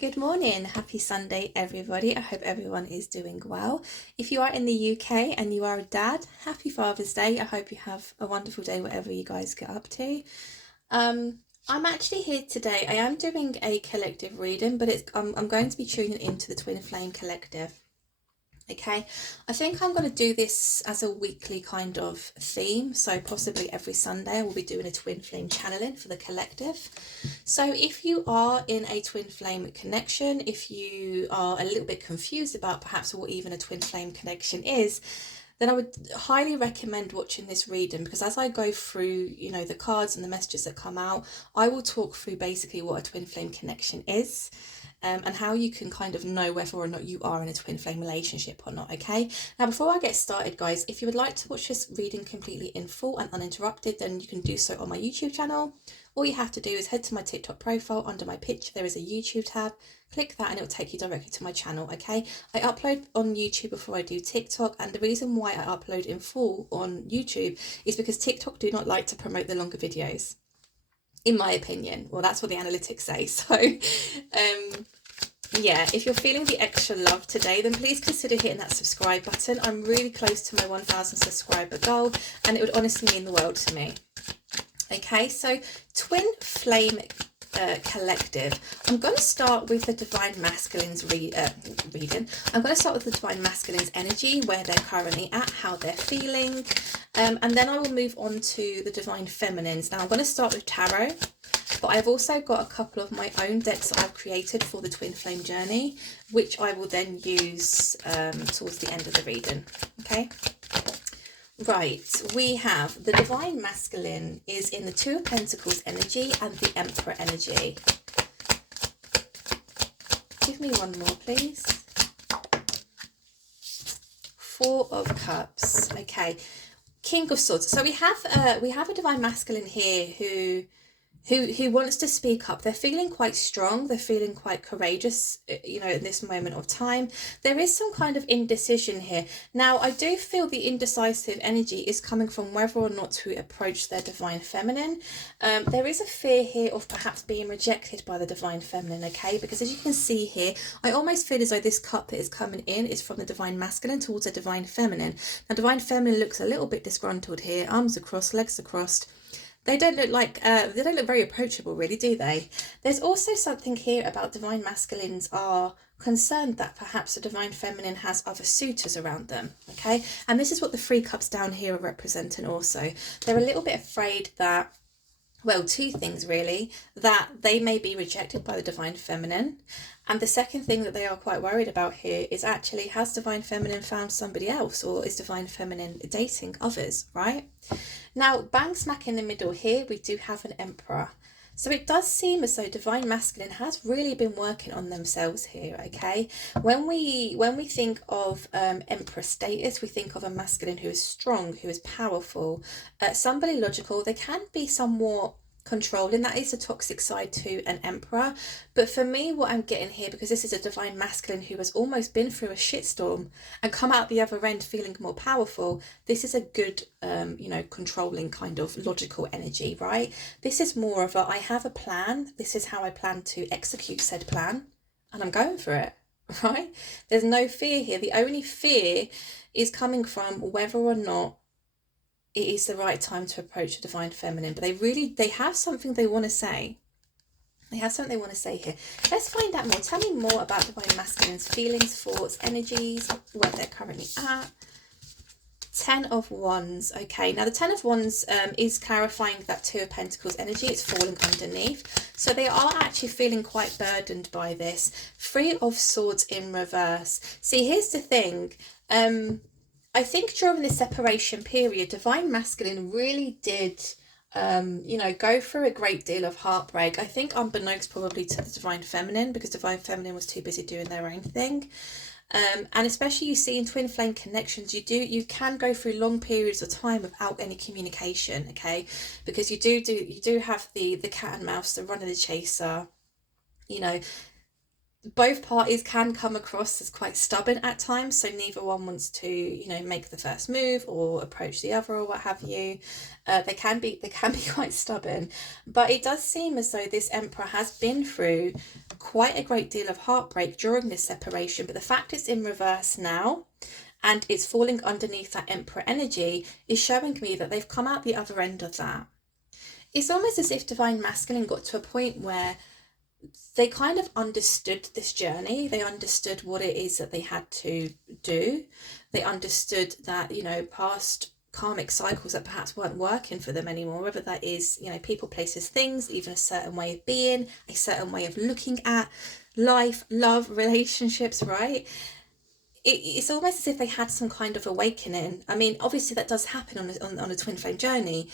Good morning, happy Sunday everybody. I hope everyone is doing well. If you are in the UK and you are a dad, happy Father's Day. I hope you have a wonderful day whatever you guys get up to. I'm actually here today. I am doing a collective reading, but I'm going to be tuning into the Twin Flame Collective. Okay, I think I'm going to do this as a weekly kind of theme, so possibly every Sunday we'll be doing a twin flame channeling for the collective. So if you are in a twin flame connection, if you are a little bit confused about perhaps what even a twin flame connection is, then I would highly recommend watching this reading, because as I go through, the cards and the messages that come out, I will talk through basically what a twin flame connection is. And how you can kind of know whether or not you are in a twin flame relationship or not, okay? Now, before I get started, guys, if you would like to watch this reading completely in full and uninterrupted, then you can do so on my YouTube channel. All you have to do is head to my TikTok profile. Under my picture, there is a YouTube tab. Click that and it will take you directly to my channel, okay? I upload on YouTube before I do TikTok, and the reason why I upload in full on YouTube is because TikTok do not like to promote the longer videos, in my opinion. Well, that's what the analytics say. So yeah, if you're feeling the extra love today, then please consider hitting that subscribe button. I'm really close to my 1,000 subscriber goal, and it would honestly mean the world to me. Okay, so Twin Flame Collective. I'm going to start with the Divine Masculine's reading. I'm going to start with the Divine Masculine's energy, where they're currently at, how they're feeling, and then I will move on to the Divine Feminines. Now I'm going to start with tarot, but I've also got a couple of my own decks that I've created for the Twin Flame journey, which I will then use towards the end of the reading. Okay. Right, we have the Divine Masculine is in the Two of Pentacles energy and the Emperor energy. Give me one more, please. Four of Cups. Okay, King of Swords. So we have a Divine Masculine here who wants to speak up. They're feeling quite strong. They're feeling quite courageous, in this moment of time. There is some kind of indecision here. Now, I do feel the indecisive energy is coming from whether or not to approach their Divine Feminine. There is a fear here of perhaps being rejected by the Divine Feminine, okay? Because as you can see here, I almost feel as though this cup that is coming in is from the Divine Masculine towards the Divine Feminine. Now, Divine Feminine looks a little bit disgruntled here. Arms are crossed, legs are crossed. They don't look very approachable, really, do they? There's also something here about Divine Masculines are concerned that perhaps the Divine Feminine has other suitors around them, okay? And this is what the three cups down here are representing also. They're a little bit afraid that, well, two things really, that they may be rejected by the Divine Feminine. And the second thing that they are quite worried about here is actually, has Divine Feminine found somebody else, or is Divine Feminine dating others, right? Now, bang smack in the middle here, we do have an Emperor. So it does seem as though Divine Masculine has really been working on themselves here, okay? When we think of Emperor status, we think of a masculine who is strong, who is powerful, somebody logical. They can be somewhat controlling. That is a toxic side to an Emperor. But for me, what I'm getting here, because this is a Divine Masculine who has almost been through a shitstorm and come out the other end feeling more powerful, this is a good controlling kind of logical energy, right? This is more of a, I have a plan, this is how I plan to execute said plan, and I'm going for it, right? There's no fear here. The only fear is coming from whether or not it is the right time to approach the Divine Feminine. But they have something they want to say. They have something they want to say here. Let's find out more. Tell me more about Divine Masculine's feelings, thoughts, energies, where they're currently at. 10 of Wands. Okay, now the 10 of Wands is clarifying that Two of Pentacles energy. It's falling underneath. So they are actually feeling quite burdened by this. Three of Swords in reverse. See, here's the thing. I think during this separation period, Divine Masculine really did, go through a great deal of heartbreak. I think unbeknownst probably to the Divine Feminine, because Divine Feminine was too busy doing their own thing. And especially you see in twin flame connections, you can go through long periods of time without any communication, okay? Because you do have the cat and mouse, the runner, the chaser, both parties can come across as quite stubborn at times, so neither one wants to, you know, make the first move or approach the other or what have you. They can be quite stubborn, but it does seem as though this Emperor has been through quite a great deal of heartbreak during this separation. But the fact it's in reverse now and it's falling underneath that Emperor energy is showing me that they've come out the other end of that. It's almost as if Divine Masculine got to a point where they kind of understood this journey. They understood what it is that they had to do. They understood that, you know, past karmic cycles that perhaps weren't working for them anymore, whether that is, you know, people, places, things, even a certain way of being, a certain way of looking at life, love, relationships, right? It's almost as if they had some kind of awakening. I mean, obviously that does happen on a twin flame journey,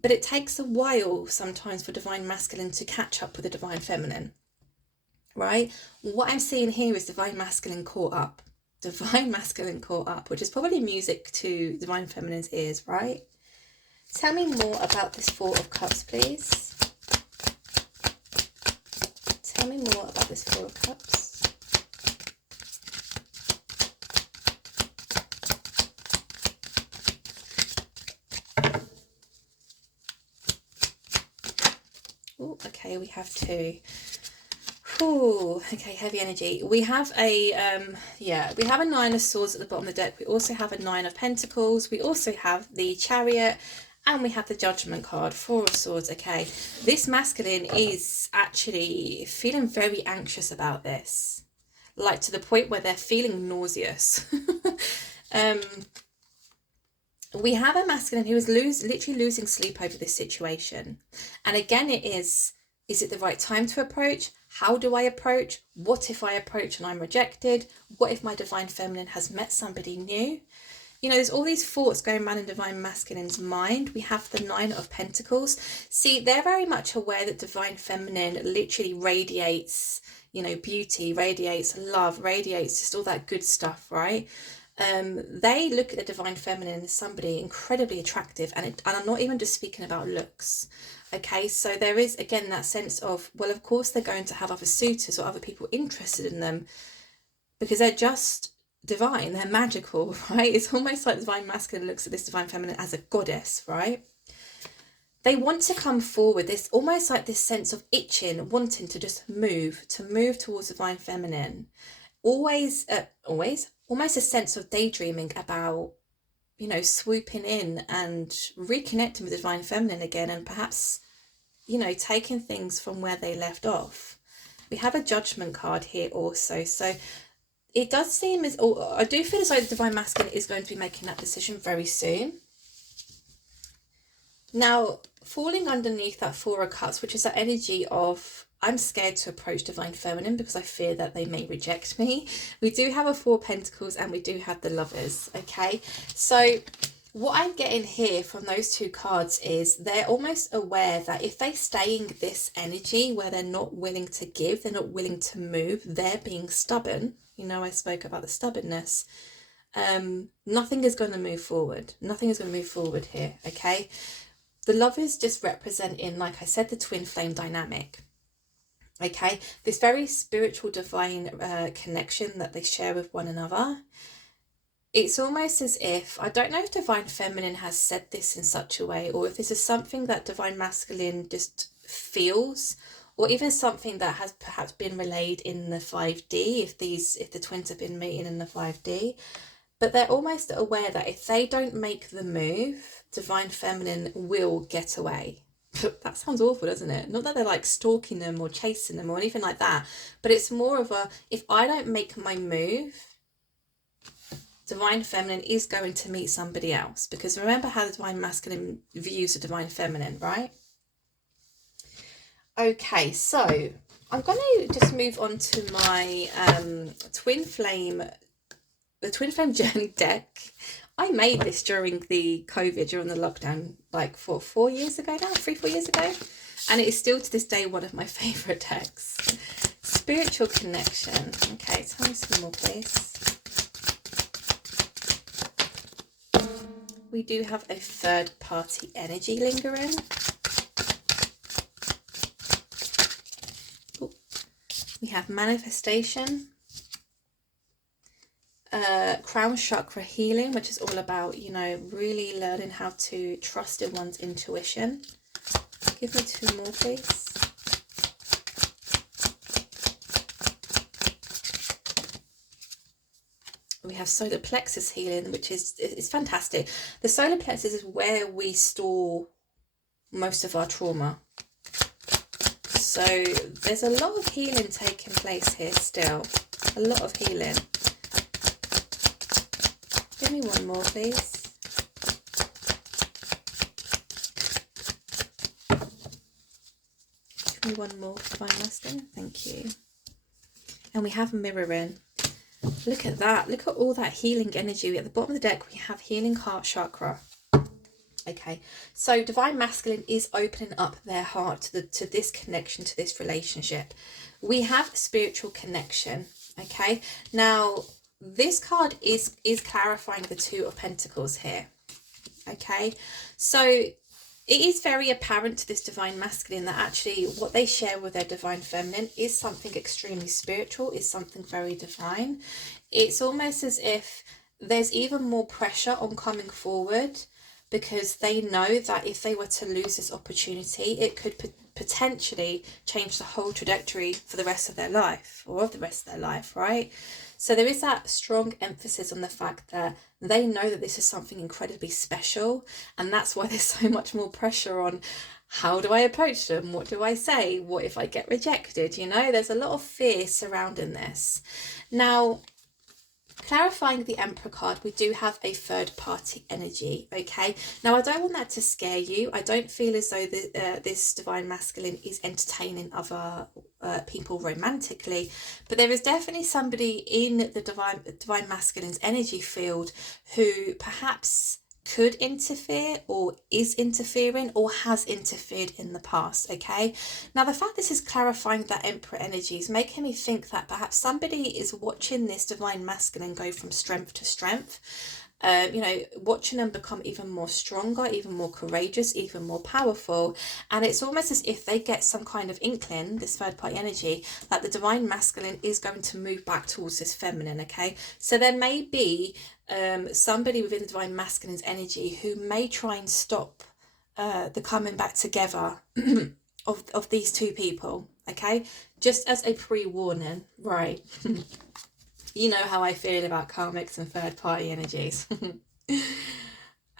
but it takes a while sometimes for Divine Masculine to catch up with the Divine Feminine, right? What I'm seeing here is Divine Masculine caught up. Divine Masculine caught up, which is probably music to Divine Feminine's ears, right? Tell me more about this Four of Cups, please. Tell me more about this Four of Cups. Oh, okay, we have two. Ooh, okay, heavy energy. We have a we have a Nine of Swords at the bottom of the deck. We also have a Nine of Pentacles. We also have the Chariot, and we have the Judgment card. Four of Swords. Okay, this masculine is actually feeling very anxious about this, like to the point where they're feeling nauseous. We have a masculine who is literally losing sleep over this situation, and again, it is it the right time to approach? How do I approach? What if I approach and I'm rejected? What if my Divine Feminine has met somebody new? You know, there's all these thoughts going on in Divine Masculine's mind. We have the Nine of Pentacles. See, they're very much aware that Divine Feminine literally radiates, you know, beauty, radiates love, radiates just all that good stuff, right? They look at the Divine Feminine as somebody incredibly attractive, and I'm not even just speaking about looks. Okay, so there is again that sense of, well, of course they're going to have other suitors or other people interested in them because they're just divine, they're magical, right? It's almost like Divine Masculine looks at this Divine Feminine as a goddess, right? They want to come forward. There's almost like this sense of itching, wanting to just move towards Divine Feminine. Always, almost a sense of daydreaming about, you know, swooping in and reconnecting with Divine Feminine again, and perhaps, you know, taking things from where they left off. We have a Judgment card here also. So it does seem as, I do feel as though the Divine Masculine is going to be making that decision very soon. Now, falling underneath that Four of Cups, which is that energy of, I'm scared to approach Divine Feminine because I fear that they may reject me. We do have a Four of Pentacles and we do have the Lovers, okay? So what I'm getting here from those two cards is they're almost aware that if they stay in this energy where they're not willing to give, they're not willing to move, they're being stubborn. You know, I spoke about the stubbornness. Nothing is going to move forward. Nothing is going to move forward here, okay? The Lovers just representing, like I said, the twin flame dynamic. Okay, this very spiritual, divine connection that they share with one another. It's almost as if, I don't know if Divine Feminine has said this in such a way, or if this is something that Divine Masculine just feels, or even something that has perhaps been relayed in the 5D, if the twins have been meeting in the 5D. But they're almost aware that if they don't make the move, Divine Feminine will get away. That sounds awful, doesn't it? Not that they're like stalking them or chasing them or anything like that, but it's more of a, if I don't make my move, Divine Feminine is going to meet somebody else. Because remember how the Divine Masculine views the Divine Feminine, right? Okay, so I'm going to just move on to my Twin Flame Journey deck. I made this during the COVID, during the lockdown, like 4 years ago now, 3-4 years ago. And it is still to this day one of my favourite decks. Spiritual connection. Okay, tell me some more, please. We do have a third party energy lingering. Ooh. We have manifestation, crown chakra healing, which is all about, you know, really learning how to trust in one's intuition. Give me 2 more, please. We have solar plexus healing, which is fantastic. The solar plexus is where we store most of our trauma. So there's a lot of healing taking place here still. A lot of healing. Give me 1 more, please. Give me 1 more, Divine Masculine. Thank you. And we have mirroring. Look at that. Look at all that healing energy. At the bottom of the deck, we have healing heart chakra. Okay, so Divine Masculine is opening up their heart to this connection, to this relationship. We have spiritual connection. Okay, now this card is clarifying the 2 of Pentacles here. Okay, so it is very apparent to this Divine Masculine that actually what they share with their Divine Feminine is something extremely spiritual, is something very divine. It's almost as if there's even more pressure on coming forward, because they know that if they were to lose this opportunity, it could potentially change the whole trajectory for the rest of their life, or of the rest of their life, right? So there is that strong emphasis on the fact that they know that this is something incredibly special, and that's why there's so much more pressure on, how do I approach them? What do I say? What if I get rejected? You know, there's a lot of fear surrounding this. Now, clarifying the Emperor card, we do have a 3rd party energy. Okay, now I don't want that to scare you. I don't feel as though this Divine Masculine is entertaining other people romantically, but there is definitely somebody in the Divine Masculine's energy field who perhaps could interfere, or is interfering, or has interfered in the past. Okay, now the fact this is clarifying that Emperor energy is making me think that perhaps somebody is watching this Divine Masculine go from strength to strength, you know, watching them become even more stronger, even more courageous, even more powerful. And it's almost as if they get some kind of inkling, this 3rd party energy, that the Divine Masculine is going to move back towards this feminine. Okay, so there may be somebody within the Divine Masculine's energy who may try and stop the coming back together of these 2 people. Okay, just as a pre-warning, right? You know how I feel about karmics and 3rd party energies.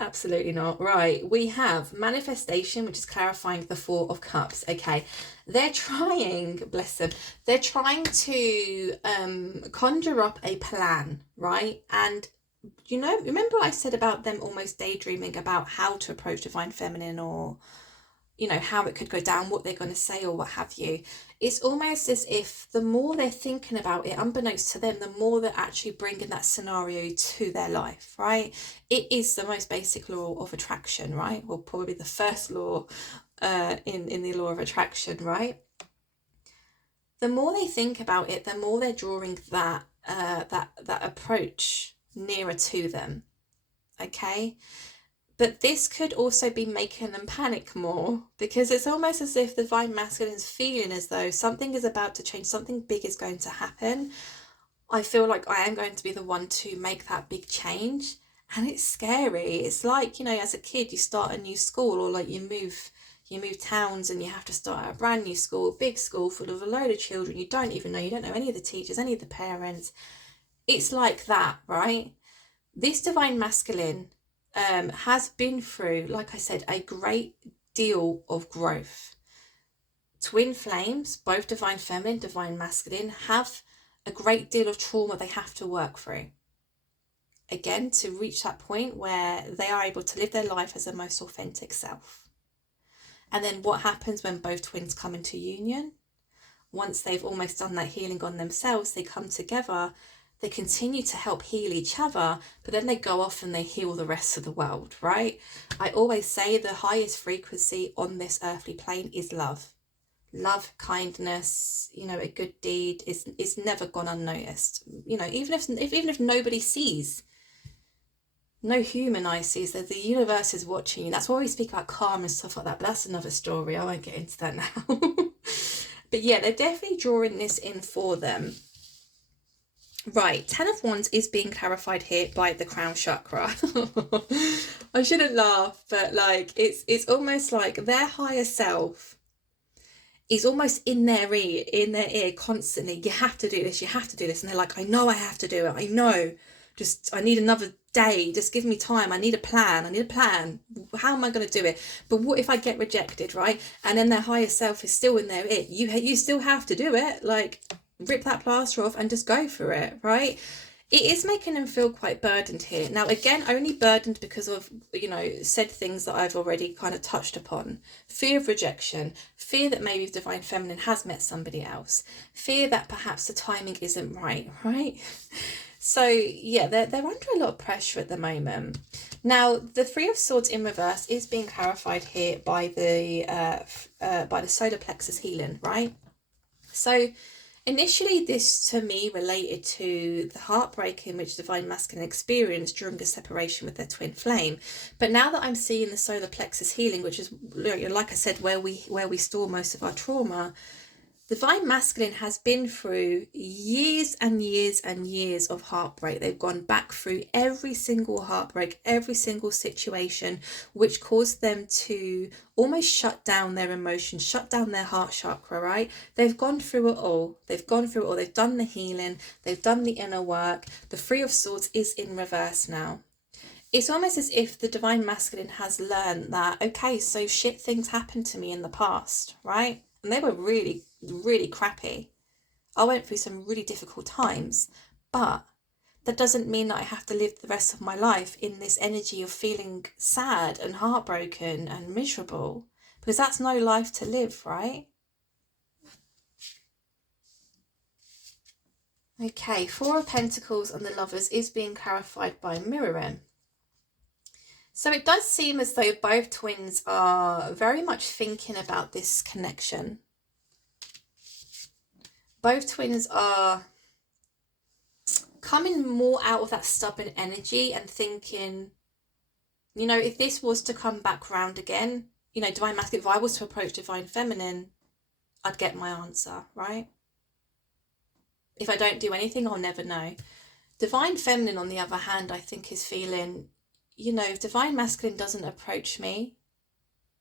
Absolutely not. Right, we have manifestation, which is clarifying the 4 of Cups. Okay, they're trying, bless them, they're trying to conjure up a plan, right? And you know, remember I said about them almost daydreaming about how to approach Divine Feminine, or, you know, how it could go down, what they're going to say, or what have you. It's almost as if the more they're thinking about it, unbeknownst to them, the more they're actually bringing that scenario to their life, right? It is the most basic law of attraction, right? Or probably the first law in the law of attraction, right? The more they think about it, the more they're drawing that approach nearer to them. Okay, but this could also be making them panic more, because it's almost as if the Divine Masculine is feeling as though something is about to change, something big is going to happen. I feel like I am going to be the one to make that big change, and it's scary. It's like, you know, as a kid you start a new school, or like you move towns and you have to start at a brand new school, big school full of a load of children you don't even know, you don't know any of the teachers, any of the parents. It's like that, right? This Divine Masculine has been through, like I said, a great deal of growth. Twin flames, both Divine Feminine, Divine Masculine, have a great deal of trauma they have to work through. Again, to reach that point where they are able to live their life as their most authentic self. And then what happens when both twins come into union? Once they've almost done that healing on themselves, they come together, they continue to help heal each other, but then they go off and they heal the rest of the world, right? I always say the highest frequency on this earthly plane is love. Love, kindness, you know, a good deed is never gone unnoticed. You know, even if nobody sees, no human eye sees, that the universe is watching you. That's why we speak about karma and stuff like that, but that's another story. I won't get into that now. But yeah, they're definitely drawing this in for them. Right, Ten of Wands is being clarified here by the crown chakra. I shouldn't laugh, but like it's almost like their higher self is almost in their ear constantly. You have to do this, you have to do this. And they're like, I know I have to do it. I know. Just I need another day. Just give me time. I need a plan. I need a plan. How am I going to do it? But what if I get rejected, right? And then their higher self is still in their ear. You still have to do it. Like, rip that plaster off and just go for it, right? It is making them feel quite burdened here. Now, again, only burdened because of, you know, said things that I've already kind of touched upon. Fear of rejection, fear that maybe Divine Feminine has met somebody else, fear that perhaps the timing isn't right, right? So, yeah, they're under a lot of pressure at the moment. Now, the Three of Swords in reverse is being clarified here by the solar plexus healing, right? So, initially, this to me related to the heartbreak in which Divine Masculine experienced during a separation with their twin flame. But now that I'm seeing the solar plexus healing, which is, like I said, where we store most of our trauma, Divine Masculine has been through years and years and years of heartbreak. They've gone back through every single heartbreak, every single situation, which caused them to almost shut down their emotions, shut down their heart chakra, right? They've gone through it all. They've gone through it all. They've done the healing. They've done the inner work. The Three of Swords is in reverse now. It's almost as if the Divine Masculine has learned that, okay, so shit things happened to me in the past, right? And they were really, really crappy. I went through some really difficult times, but that doesn't mean that I have to live the rest of my life in this energy of feeling sad and heartbroken and miserable, because that's no life to live, right? Okay, Four of Pentacles and the Lovers is being clarified by mirroring. So it does seem as though both twins are very much thinking about this connection. Both twins are coming more out of that stubborn energy and thinking, you know, if this was to come back round again, you know, Divine Masculine, if I was to approach Divine Feminine, I'd get my answer, right? If I don't do anything, I'll never know. Divine Feminine, on the other hand, I think is feeling, you know, if Divine Masculine doesn't approach me,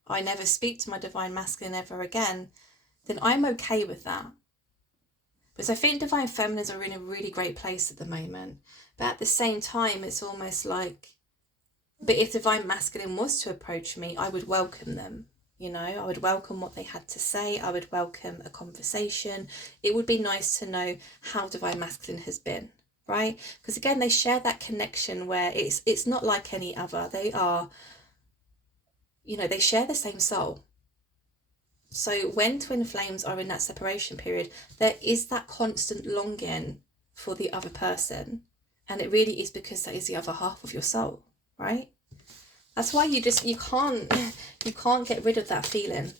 I never speak to my Divine Masculine ever again, then I'm okay with that. Because I think Divine Feminines are in a really great place at the moment. But at the same time, it's almost like, but if Divine Masculine was to approach me, I would welcome them. You know, I would welcome what they had to say. I would welcome a conversation. It would be nice to know how Divine Masculine has been, right? Because again, they share that connection where it's not like any other. They are, you know, they share the same soul. So when twin flames are in that separation period, there is that constant longing for the other person. And it really is because that is the other half of your soul, right? That's why you can't get rid of that feeling.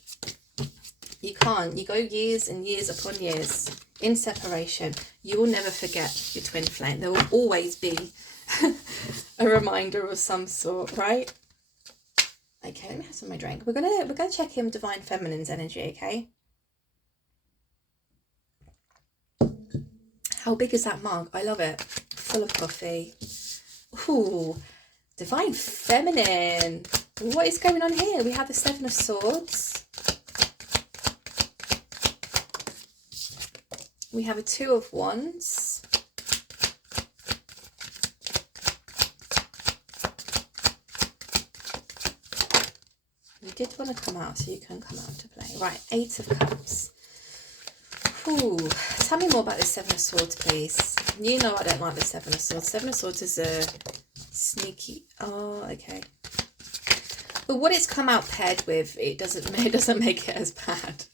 You can't. You go years and years upon years in separation. You will never forget your twin flame. There will always be a reminder of some sort, right? Okay, let me have some of my drink. We're gonna check in Divine Feminine's energy, okay? How big is that mug? I love it. Full of coffee. Ooh, Divine Feminine. What is going on here? We have the Seven of Swords. We have a Two of Wands. You did want to come out, so you can come out to play. Right, Eight of Cups. Ooh, tell me more about this Seven of Swords, please. You know I don't like the Seven of Swords. Seven of Swords is a sneaky... Oh, okay. But what it's come out paired with, it doesn't make it as bad.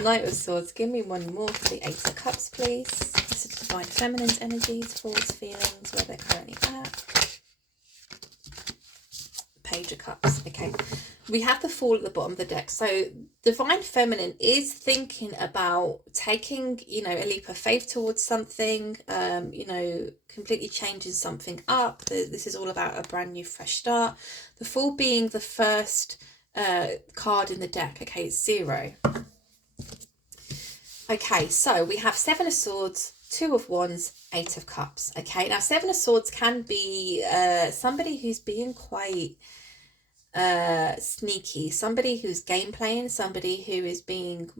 Knight of Swords. Give me one more for the Eight of Cups, please. This is Divine Feminine's energies, thoughts, feelings, where they're currently at. Page of Cups. Okay. We have the Fool at the bottom of the deck. So Divine Feminine is thinking about taking, you know, a leap of faith towards something, you know, completely changing something up. This is all about a brand new, fresh start. The Fool being the first card in the deck. Okay, it's 0. Okay, so we have Seven of Swords, Two of Wands, Eight of Cups. Okay, now Seven of Swords can be somebody who's being quite sneaky, somebody who's game playing, somebody who is being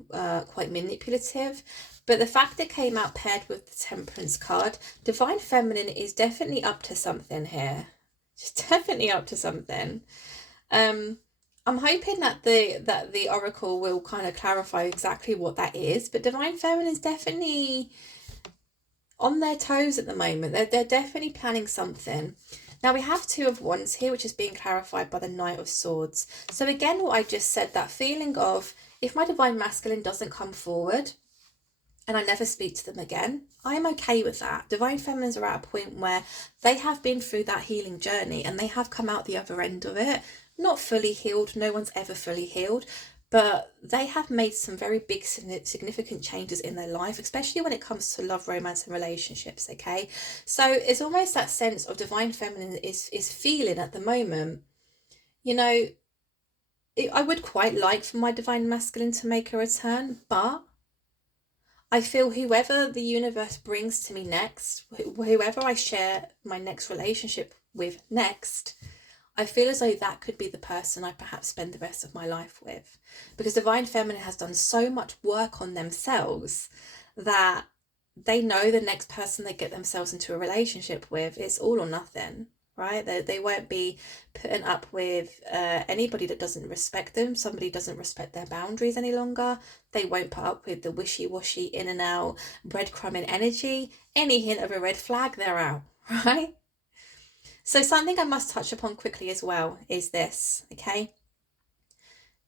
quite manipulative. But the fact it came out paired with the Temperance card, Divine Feminine is definitely up to something here. She's definitely up to something. I'm hoping that the oracle will kind of clarify exactly what that is. But Divine Feminine is definitely on their toes at the moment. They're definitely planning something. Now we have Two of Wands here, which is being clarified by the Knight of Swords. So again, what I just said, that feeling of if my Divine Masculine doesn't come forward and I never speak to them again, I'm okay with that. Divine Feminines are at a point where they have been through that healing journey and they have come out the other end of it. Not fully healed, no one's ever fully healed, but they have made some very big significant changes in their life, especially when it comes to love, romance and relationships. Okay, so it's almost that sense of Divine Feminine is feeling at the moment, you know, I would quite like for my Divine Masculine to make a return, but I feel whoever the universe brings to me next, whoever I share my next relationship with next, I feel as though that could be the person I perhaps spend the rest of my life with. Because Divine Feminine has done so much work on themselves that they know the next person they get themselves into a relationship with, it's all or nothing, right? They won't be putting up with anybody that doesn't respect them, somebody doesn't respect their boundaries any longer. They won't put up with the wishy-washy in and out breadcrumbing energy. Any hint of a red flag, they're out, right? So something I must touch upon quickly as well is this, okay?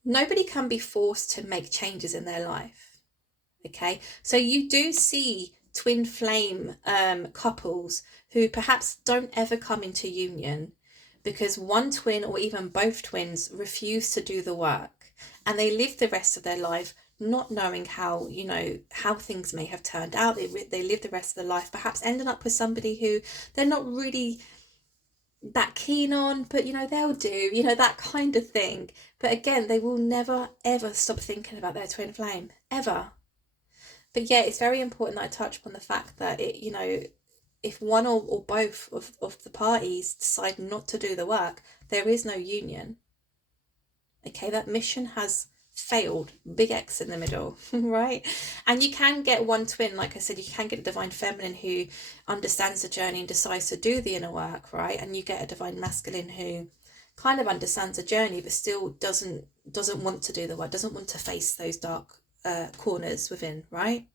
Nobody can be forced to make changes in their life, okay? So you do see twin flame couples who perhaps don't ever come into union because one twin or even both twins refuse to do the work and they live the rest of their life not knowing how, you know, how things may have turned out. They live the rest of their life perhaps ending up with somebody who they're not really that keen on, but you know, they'll do, you know, that kind of thing. But again, they will never ever stop thinking about their twin flame, ever. But yeah, it's very important that I touch upon the fact that it, you know, if one or both of the parties decide not to do the work, there is no union. Okay, that mission has failed. Big X in the middle, right? And you can get one twin, like I said, you can get a Divine Feminine who understands the journey and decides to do the inner work, right? And you get a Divine Masculine who kind of understands the journey but still doesn't want to do the work, doesn't want to face those dark corners within, right?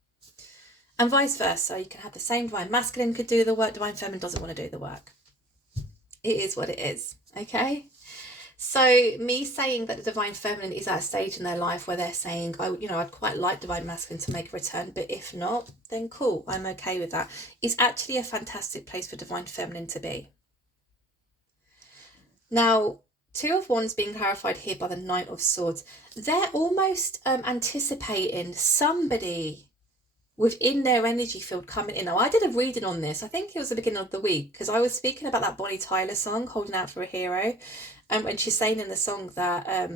And vice versa. You can have the same Divine Masculine could do the work, Divine Feminine doesn't want to do the work. It is what it is, okay? So me saying that the Divine Feminine is at a stage in their life where they're saying, oh, you know, I'd quite like Divine Masculine to make a return, but if not, then cool, I'm okay with that. It's actually a fantastic place for Divine Feminine to be. Now, Two of Wands being clarified here by the Knight of Swords, they're almost anticipating somebody within their energy field coming in. Now, I did a reading on this, I think it was the beginning of the week, because I was speaking about that Bonnie Tyler song, Holding Out for a Hero. And she's saying in the song that,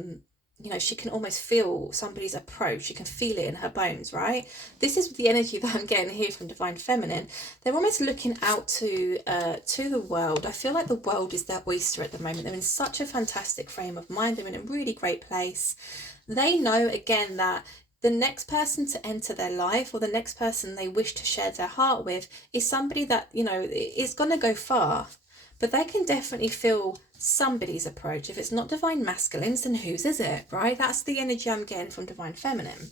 you know, she can almost feel somebody's approach. She can feel it in her bones, right? This is the energy that I'm getting here from Divine Feminine. They're almost looking out to the world. I feel like the world is their oyster at the moment. They're in such a fantastic frame of mind. They're in a really great place. They know, again, that the next person to enter their life or the next person they wish to share their heart with is somebody that, you know, is going to go far. But they can definitely feel somebody's approach. If it's not Divine Masculines, then whose is it, right? That's the energy I'm getting from Divine Feminine.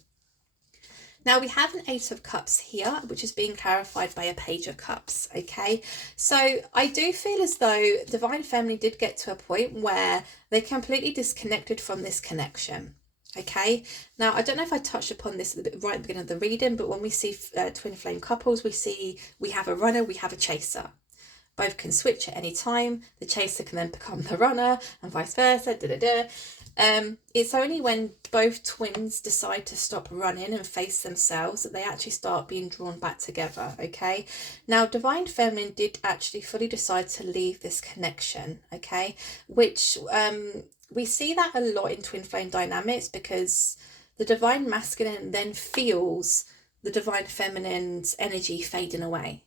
Now we have an Eight of Cups here, which is being clarified by a Page of Cups, okay? So I do feel as though Divine Feminine did get to a point where they completely disconnected from this connection. Okay, now I don't know if I touched upon this right at the beginning of the reading, but when we see twin flame couples, we have a runner, we have a chaser. Both can switch at any time. The chaser can then become the runner and vice versa. It's only when both twins decide to stop running and face themselves that they actually start being drawn back together, okay? Now, Divine Feminine did actually fully decide to leave this connection, okay? Which we see that a lot in twin flame dynamics because the Divine Masculine then feels the divine feminine's energy fading away.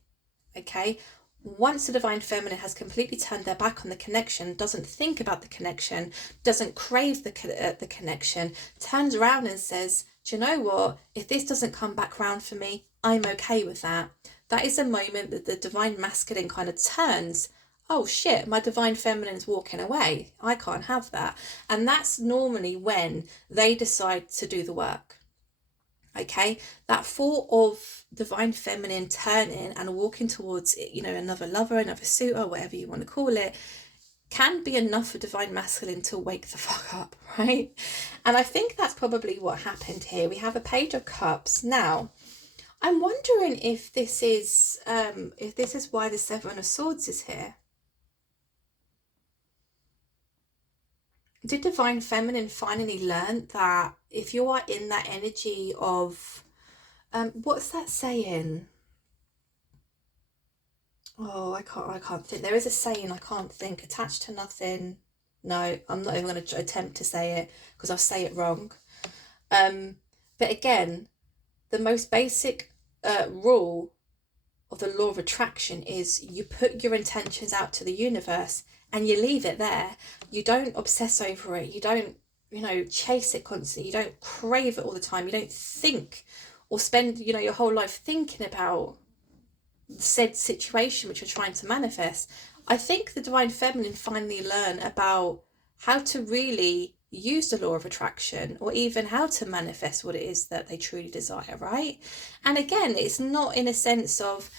Okay, once the divine feminine has completely turned their back on the connection, doesn't think about the connection, doesn't crave the connection, turns around and says, do you know what, if this doesn't come back round for me, I'm okay with that. That is a moment that the divine masculine kind of turns, oh shit, my divine feminine's walking away, I can't have that. And that's normally when they decide to do the work. Okay, that thought of divine feminine turning and walking towards, another lover, another suitor, whatever you want to call it, can be enough for divine masculine to wake the fuck up, right? And I think that's probably what happened here. We have a Page of Cups. Now, I'm wondering if this is why the Seven of Swords is here. Did divine feminine finally learn that if you are in that energy of what's that saying? Oh, I can't think. There is a saying I can't think. Attached to nothing. No, I'm not even going to attempt to say it because I'll say it wrong. But again, the most basic rule of the law of attraction is you put your intentions out to the universe and you leave it there. You don't obsess over it. You don't, chase it constantly. You don't crave it all the time. You don't think or spend, your whole life thinking about said situation which you're trying to manifest. I think the divine feminine finally learn about how to really use the law of attraction, or even how to manifest what it is that they truly desire, right? And again, it's not in a sense of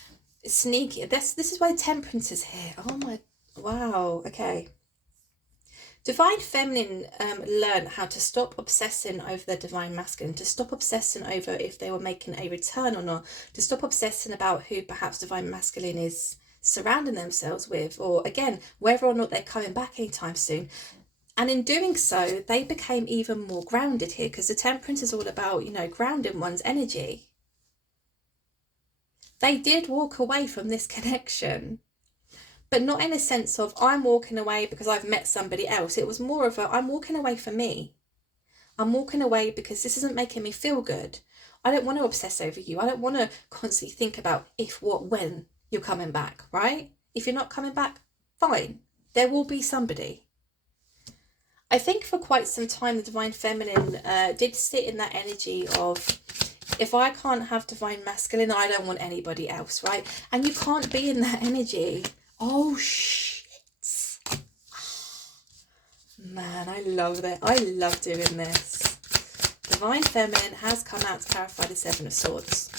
sneaky. This is why temperance is here. Oh my, wow, okay. Divine feminine learn how to stop obsessing over their divine masculine, to stop obsessing over if they were making a return or not, to stop obsessing about who perhaps divine masculine is surrounding themselves with, or again, whether or not they're coming back anytime soon. And in doing so, they became even more grounded here, because the temperance is all about, grounding one's energy. They did walk away from this connection, but not in a sense of I'm walking away because I've met somebody else. It was more of a I'm walking away for me. I'm walking away because this isn't making me feel good. I don't want to obsess over you. I don't want to constantly think about if, what, when you're coming back, right? If you're not coming back, fine. There will be somebody. I think for quite some time, the divine feminine did sit in that energy of, if I can't have divine masculine, I don't want anybody else, right? And you can't be in that energy. Oh, shit. Man, I love it. I love doing this. Divine feminine has come out to clarify the Seven of Swords.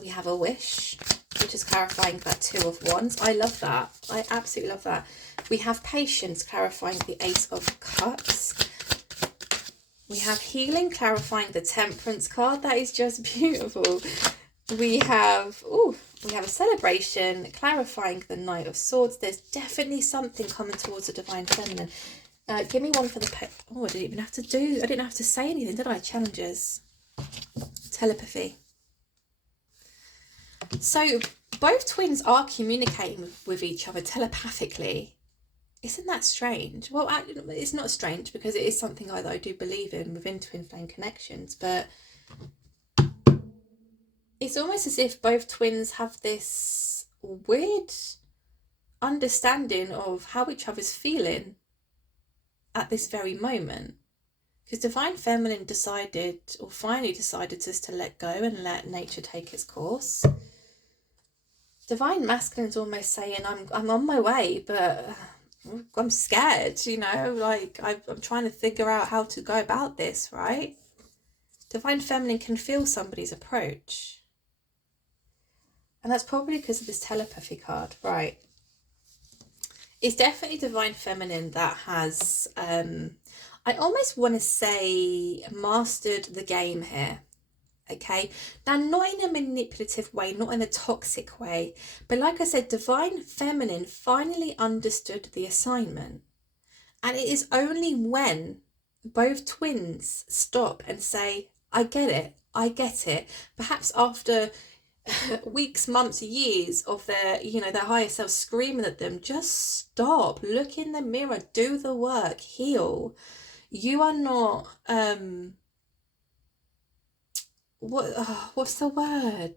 We have a wish, which is clarifying that Two of Wands. I love that. I absolutely love that. We have patience, clarifying the Ace of Cups. We have healing, clarifying the Temperance card. That is just beautiful. We have a celebration, clarifying the Knight of Swords. There's definitely something coming towards the divine feminine. Give me one for the I didn't have to say anything, did I? Challenges. Telepathy. So both twins are communicating with each other telepathically. Isn't that strange? Well, it's not strange because it is something I do believe in within twin flame connections, but it's almost as if both twins have this weird understanding of how each other's feeling at this very moment. Because divine feminine finally decided just to let go and let nature take its course. Divine masculine is almost saying, I'm on my way, but I'm scared, I'm trying to figure out how to go about this, right? Divine feminine can feel somebody's approach. And that's probably because of this telepathy card, right? It's definitely divine feminine that has, I almost want to say, mastered the game here. Okay, now not in a manipulative way, not in a toxic way, but like I said, divine feminine finally understood the assignment. And it is only when both twins stop and say, I get it, perhaps after weeks, months, years of their higher self screaming at them, just stop, look in the mirror, do the work, heal. You are not, what's the word?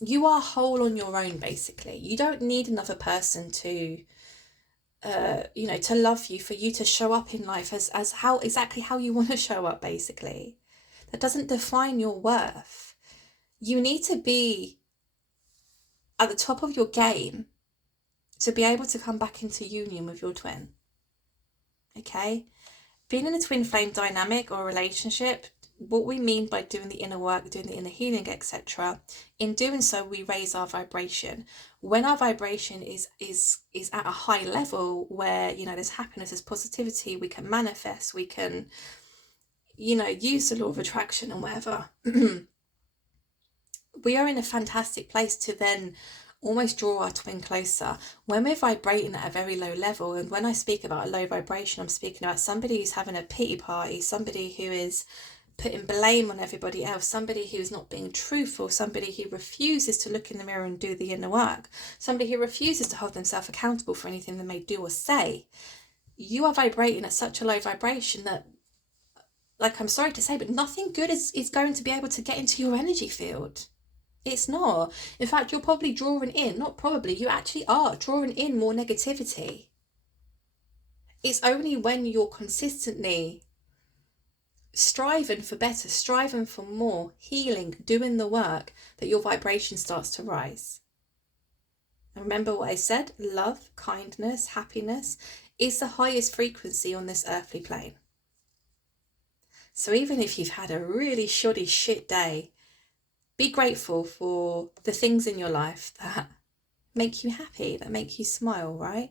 You are whole on your own, basically. You don't need another person to, to love you, for you to show up in life as how exactly how you want to show up, basically. That doesn't define your worth. You need to be at the top of your game to be able to come back into union with your twin. Okay? Being in a twin flame dynamic or relationship, what we mean by doing the inner work, doing the inner healing, etc., in doing so, we raise our vibration. When our vibration is at a high level where, there's happiness, there's positivity, we can manifest, we can, use the law of attraction and whatever. We are in a fantastic place to then almost draw our twin closer. When we're vibrating at a very low level, and when I speak about a low vibration, I'm speaking about somebody who's having a pity party, somebody who is putting blame on everybody else, somebody who's not being truthful, somebody who refuses to look in the mirror and do the inner work, somebody who refuses to hold themselves accountable for anything they may do or say. You are vibrating at such a low vibration that, like, I'm sorry to say, but nothing good is going to be able to get into your energy field. It's not. In fact, you're probably drawing in, not probably, you actually are drawing in more negativity. It's only when you're consistently striving for better, striving for more, healing, doing the work, that your vibration starts to rise. And remember what I said, love, kindness, happiness is the highest frequency on this earthly plane. So even if you've had a really shoddy shit day, be grateful for the things in your life that make you happy, that make you smile, right?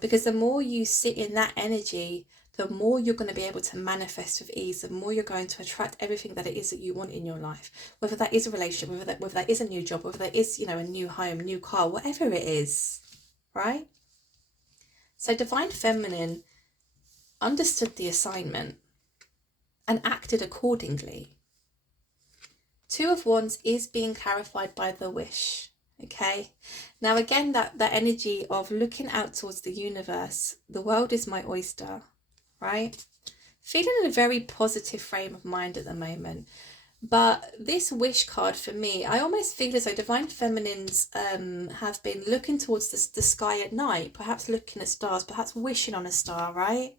Because the more you sit in that energy, the more you're going to be able to manifest with ease, the more you're going to attract everything that it is that you want in your life. Whether that is a relationship, whether that is a new job, whether that is, a new home, new car, whatever it is, right? So Divine Feminine understood the assignment and acted accordingly. Two of Wands is being clarified by the wish. Okay, now again, that energy of looking out towards the universe, the world is my oyster, right? Feeling in a very positive frame of mind at the moment. But this wish card for me, I almost feel as though Divine Feminines have been looking towards the sky at night, perhaps looking at stars, perhaps wishing on a star, right?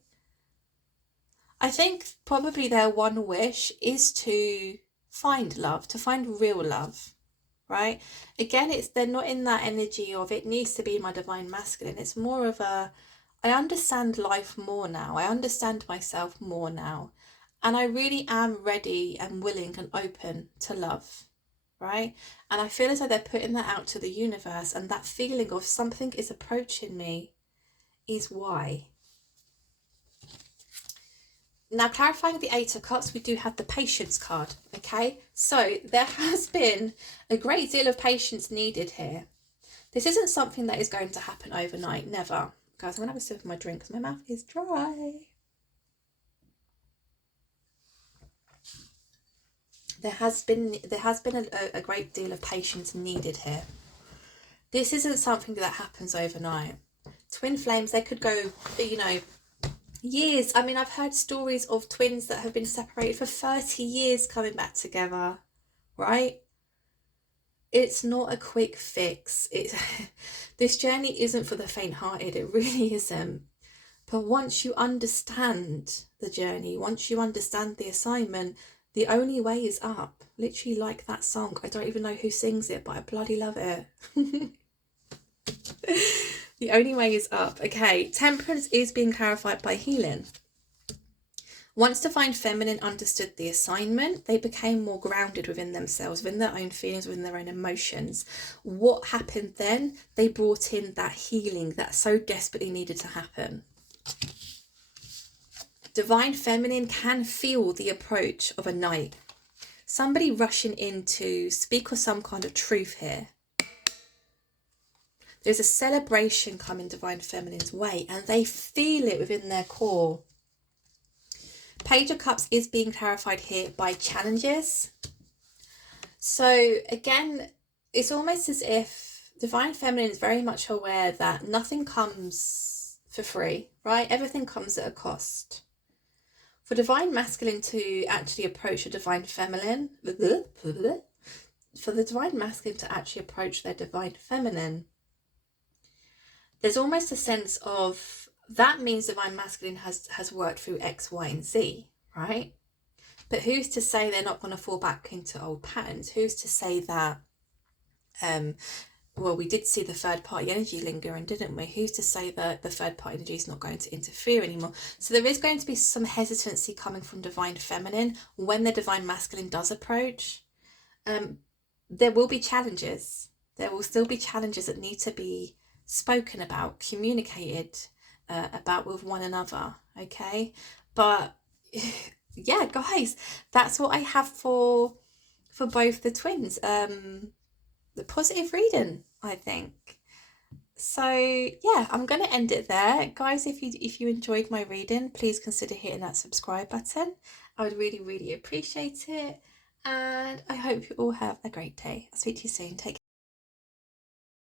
I think probably their one wish is to find love, to find real love, right? Again, they're not in that energy of it needs to be my divine masculine. It's more of I understand life more now. I understand myself more now. And I really am ready and willing and open to love, right? And I feel as though they're putting that out to the universe, and that feeling of something is approaching me is why. Now, clarifying the Eight of Cups, we do have the Patience card, okay? So there has been a great deal of patience needed here. This isn't something that is going to happen overnight, never. Guys, I'm going to have a sip of my drink because my mouth is dry. There has been a great deal of patience needed here. This isn't something that happens overnight. Twin flames, they could go, years. I mean, I've heard stories of twins that have been separated for 30 years coming back together, right? It's not a quick fix. This journey isn't for the faint-hearted. It really isn't. But once you understand the journey, once you understand the assignment, the only way is up. Literally like that song. I don't even know who sings it, but I bloody love it. The only way is up. Okay, Temperance is being clarified by healing. Once Divine Feminine understood the assignment, they became more grounded within themselves, within their own feelings, within their own emotions. What happened then? They brought in that healing that so desperately needed to happen. Divine Feminine can feel the approach of a knight. Somebody rushing in to speak of some kind of truth here. There's a celebration coming Divine Feminine's way, and they feel it within their core. Page of Cups is being clarified here by challenges. So again, it's almost as if Divine Feminine is very much aware that nothing comes for free, right? Everything comes at a cost. For divine masculine to actually approach a divine feminine, for the divine masculine to actually approach their divine feminine, there's almost a sense of that means divine masculine has worked through X, Y, and Z, right? But who's to say they're not going to fall back into old patterns? Who's to say that, well, we did see the third party energy lingering, didn't we? Who's to say that the third party energy is not going to interfere anymore? So there is going to be some hesitancy coming from divine feminine when the divine masculine does approach. There will be challenges. There will still be challenges that need to be spoken about, communicated about with one another, okay? But yeah, guys, that's what I have for both the twins. The positive reading, I think. So yeah, I'm going to end it there. Guys, if you enjoyed my reading, please consider hitting that subscribe button. I would really, really appreciate it. And I hope you all have a great day. I'll speak to you soon. Take care.